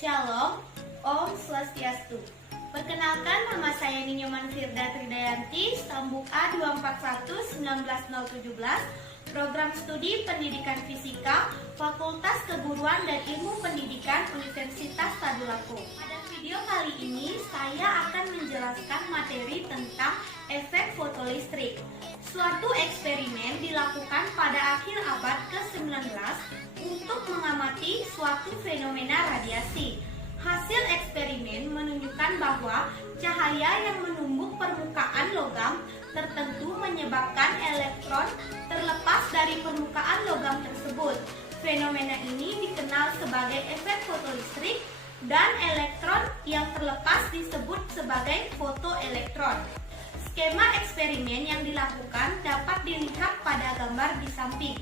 Shalom, Om Swastiastu. Perkenalkan, nama saya Ninyoman Firda Tridayanti, Stambuk A241-19017, Program Studi Pendidikan Fisika, Fakultas Keguruan dan Ilmu Pendidikan Universitas Tadulako. Pada video kali ini, saya akan menjelaskan materi tentang efek fotolistrik. Suatu eksperimen dilakukan pada akhir abad ke-19 untuk mengamati suatu fenomena radiasi. Hasil eksperimen menunjukkan bahwa cahaya yang menumbuk permukaan logam tertentu menyebabkan elektron terlepas dari permukaan logam tersebut. Fenomena ini dikenal sebagai efek fotolistrik dan elektron yang terlepas disebut sebagai fotoelektron. Skema eksperimen yang dilakukan dapat dilihat pada gambar di samping.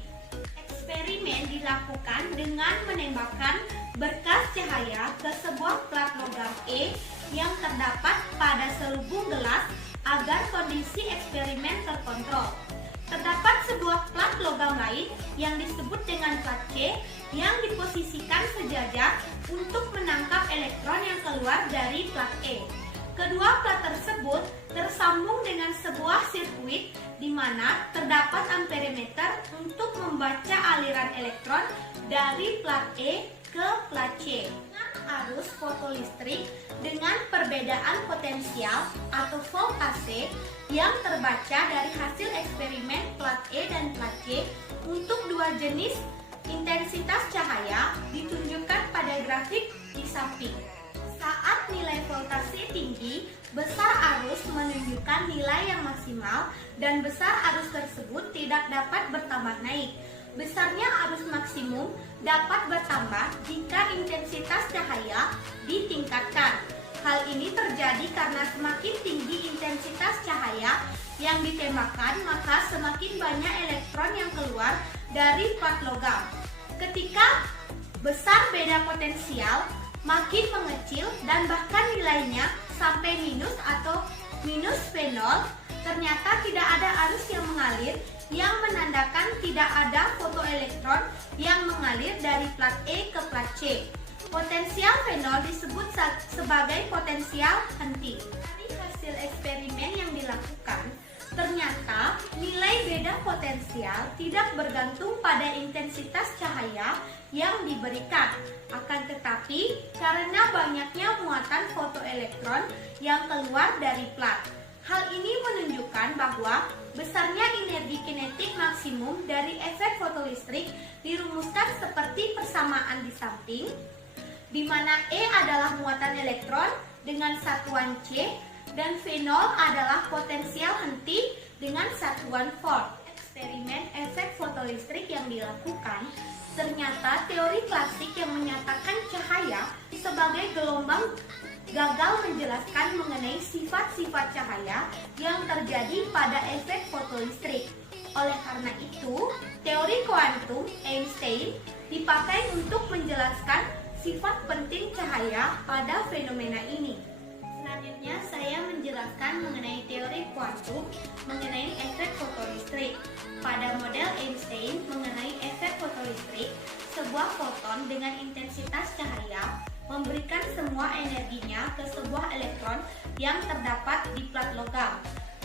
Eksperimen dilakukan dengan menembakkan berkas cahaya ke sebuah plat logam E yang terdapat pada selubung gelas agar kondisi eksperimen terkontrol. Terdapat sebuah plat logam lain yang disebut dengan plat C yang diposisikan sejajar untuk menangkap elektron yang keluar dari plat E. Kedua plat tersebut tersambung dengan sebuah sirkuit di mana terdapat amperemeter untuk membaca aliran elektron dari plat E ke plat C. Dengan arus fotolistrik dengan perbedaan potensial atau voltase yang terbaca dari hasil eksperimen plat E dan plat C untuk dua jenis intensitas cahaya ditunjukkan pada grafik di samping. Saat nilai voltase tinggi, besar arus menunjukkan nilai yang maksimal dan besar arus tersebut tidak dapat bertambah naik. Besarnya arus maksimum dapat bertambah jika intensitas cahaya ditingkatkan. Hal ini terjadi karena semakin tinggi intensitas cahaya yang ditembakkan, maka semakin banyak elektron yang keluar dari plat logam. Ketika besar beda potensial, makin mengecil dan bahkan nilainya sampai minus atau minus V0, ternyata tidak ada arus yang mengalir yang menandakan tidak ada fotoelektron yang mengalir dari plat E ke plat C. Potensial V0 disebut sebagai potensial henti. Dari hasil eksperimen yang dilakukan, ternyata nilai beda potensial tidak bergantung pada intensitas cahaya yang diberikan. Akan tetapi, karena banyaknya muatan fotoelektron yang keluar dari plat. Hal ini menunjukkan bahwa besarnya energi kinetik maksimum dari efek fotolistrik dirumuskan seperti persamaan di samping, di mana E adalah muatan elektron dengan satuan C dan V0 adalah potensial henti dengan satuan volt. Eksperimen efek fotolistrik yang dilakukan, ternyata teori klasik yang menyatakan cahaya sebagai gelombang gagal menjelaskan mengenai sifat-sifat cahaya yang terjadi pada efek fotolistrik. Oleh karena itu, teori kuantum Einstein dipakai untuk menjelaskan sifat penting cahaya pada fenomena ini. Selanjutnya, saya menjelaskan mengenai teori kuantum mengenai efek fotolistrik. Pada model Einstein mengenai efek fotolistrik, sebuah foton dengan intensitas cahaya memberikan semua energinya ke sebuah elektron yang terdapat di plat logam.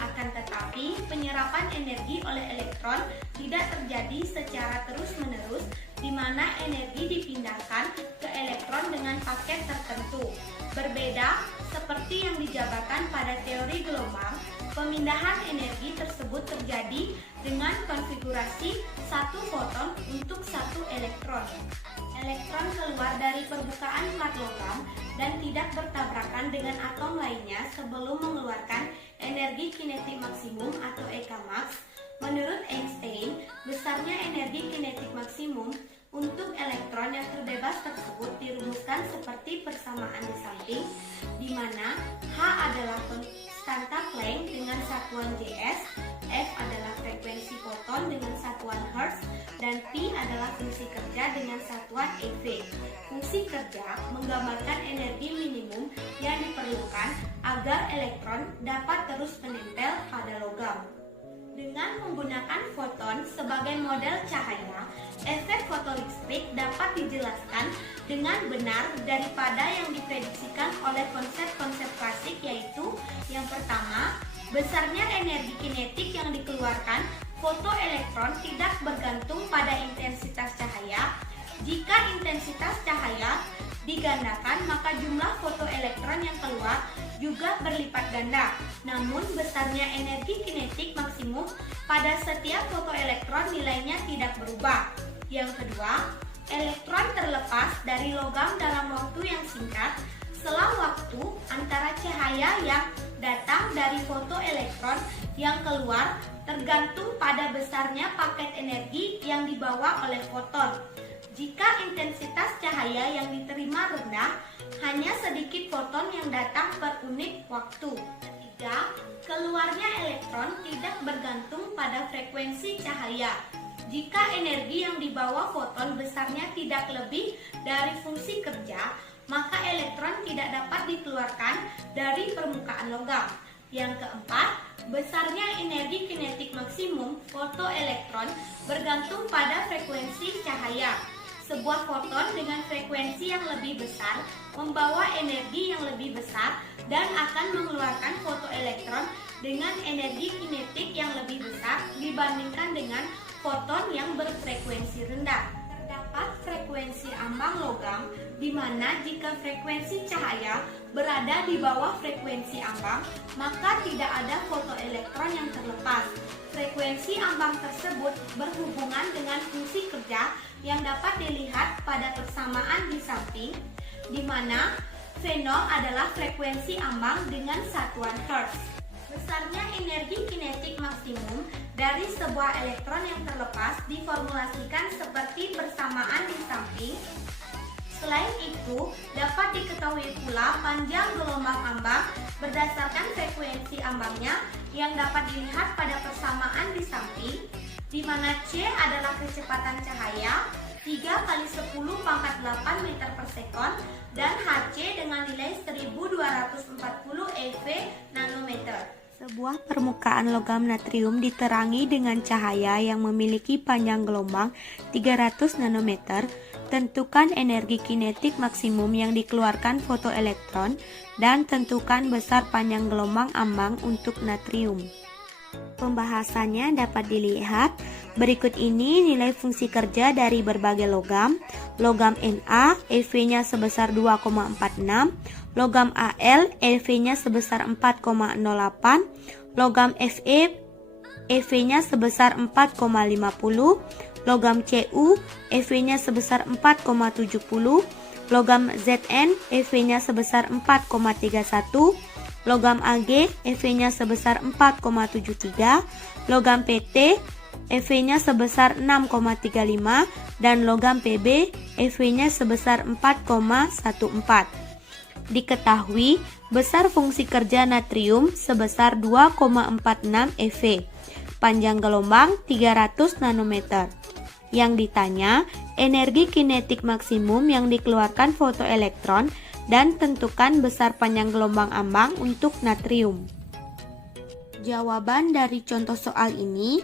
Akan tetapi, penyerapan energi oleh elektron tidak terjadi secara terus-menerus, di mana energi dipindahkan ke elektron dengan paket tertentu. Berbeda seperti yang dijabarkan pada teori gelombang, pemindahan energi tersebut terjadi dengan konfigurasi satu foton untuk satu elektron. Elektron keluar dari permukaan plat logam dan tidak bertabrakan dengan atom lainnya sebelum mengeluarkan energi kinetik maksimum atau EK-max. Menurut Einstein, besarnya energi kinetik maksimum untuk elektron yang terbebas tersebut dirumuskan seperti persamaan di samping, di mana H adalah konstanta Planck dengan satuan J/s, F adalah frekuensi foton dengan satuan Hertz, dan P adalah fungsi kerja dengan satuan eV. Fungsi kerja menggambarkan energi minimum yang diperlukan agar elektron dapat terus menempel pada logam. Dengan Dengan menggunakan foton sebagai model cahaya, efek fotolistrik dapat dijelaskan dengan benar daripada yang diprediksikan oleh konsep-konsep klasik, yaitu yang pertama, besarnya energi kinetik yang dikeluarkan fotoelektron tidak bergantung pada intensitas cahaya. Jika intensitas cahaya digandakan, maka jumlah fotoelektron yang keluar juga berlipat ganda. Namun besarnya energi kinetik maksimum pada setiap fotoelektron nilainya tidak berubah. Yang kedua, elektron terlepas dari logam dalam waktu yang singkat. Selang waktu antara cahaya yang datang dari fotoelektron yang keluar tergantung pada besarnya paket energi yang dibawa oleh foton. Jika intensitas cahaya yang diterima rendah, hanya sedikit foton yang datang per unit waktu. Ketiga, keluarnya elektron tidak bergantung pada frekuensi cahaya. Jika energi yang dibawa foton besarnya tidak lebih dari fungsi kerja, maka elektron tidak dapat dikeluarkan dari permukaan logam. Yang keempat, besarnya energi kinetik maksimum fotoelektron bergantung pada frekuensi cahaya. Sebuah foton dengan frekuensi yang lebih besar membawa energi yang lebih besar dan akan mengeluarkan fotoelektron dengan energi kinetik yang lebih besar dibandingkan dengan foton yang berfrekuensi rendah. Terdapat frekuensi ambang logam, di mana jika frekuensi cahaya berada di bawah frekuensi ambang, maka tidak ada fotoelektron yang terlepas. Frekuensi ambang tersebut berhubungan dengan fungsi kerja yang dapat dilihat pada persamaan di samping, di mana V0 adalah frekuensi ambang dengan satuan Hertz. Besarnya energi kinetik maksimum dari sebuah elektron yang terlepas diformulasikan seperti persamaan di samping. Selain itu, dapat diketahui pula panjang gelombang ambang berdasarkan frekuensi ambangnya yang dapat dilihat pada persamaan di samping, di mana C adalah kecepatan cahaya 3 kali 10 pangkat 8 meter per sekon dan Hc dengan nilai 1240 eV nanometer. Sebuah permukaan logam natrium diterangi dengan cahaya yang memiliki panjang gelombang 300 nanometer. Tentukan energi kinetik maksimum yang dikeluarkan fotoelektron dan tentukan besar panjang gelombang ambang untuk natrium. Pembahasannya dapat dilihat berikut ini. Nilai fungsi kerja dari berbagai logam. Logam Na, EV-nya sebesar 2,46. Logam Al, EV-nya sebesar 4,08. Logam Fe, EV-nya sebesar 4,50. Logam Cu, EV-nya sebesar 4,70. Logam Zn, EV-nya sebesar 4,31. Logam Ag, EV-nya sebesar 4,73. Logam Pt, EV-nya sebesar 6,35. Dan logam Pb, EV-nya sebesar 4,14. Diketahui besar fungsi kerja natrium sebesar 2,46 eV. Panjang gelombang 300 nanometer. Yang ditanya, energi kinetik maksimum yang dikeluarkan fotoelektron dan tentukan besar panjang gelombang ambang untuk natrium. Jawaban dari contoh soal ini,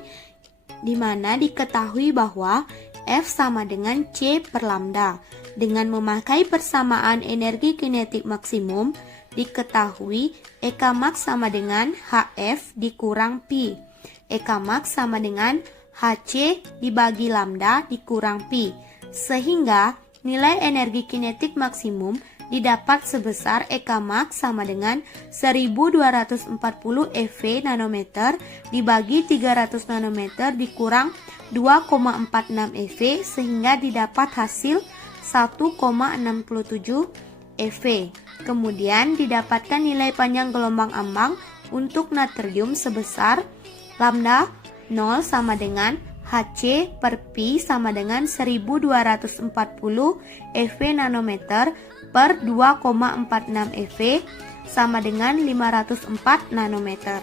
di mana diketahui bahwa F sama dengan C per lambda. Dengan memakai persamaan energi kinetik maksimum, diketahui EK max sama dengan HF dikurang Pi. EK max sama dengan HC dibagi lambda dikurang Pi. Sehingga nilai energi kinetik maksimum didapat sebesar EK max sama dengan 1240 eV nanometer dibagi 300 nanometer dikurang 2,46 eV, sehingga didapat hasil 1,67 eV. Kemudian didapatkan nilai panjang gelombang ambang untuk natrium sebesar lambda 0 sama dengan Hc per Pi sama dengan 1240 eV nanometer per 2,46 eV sama dengan 504 nanometer.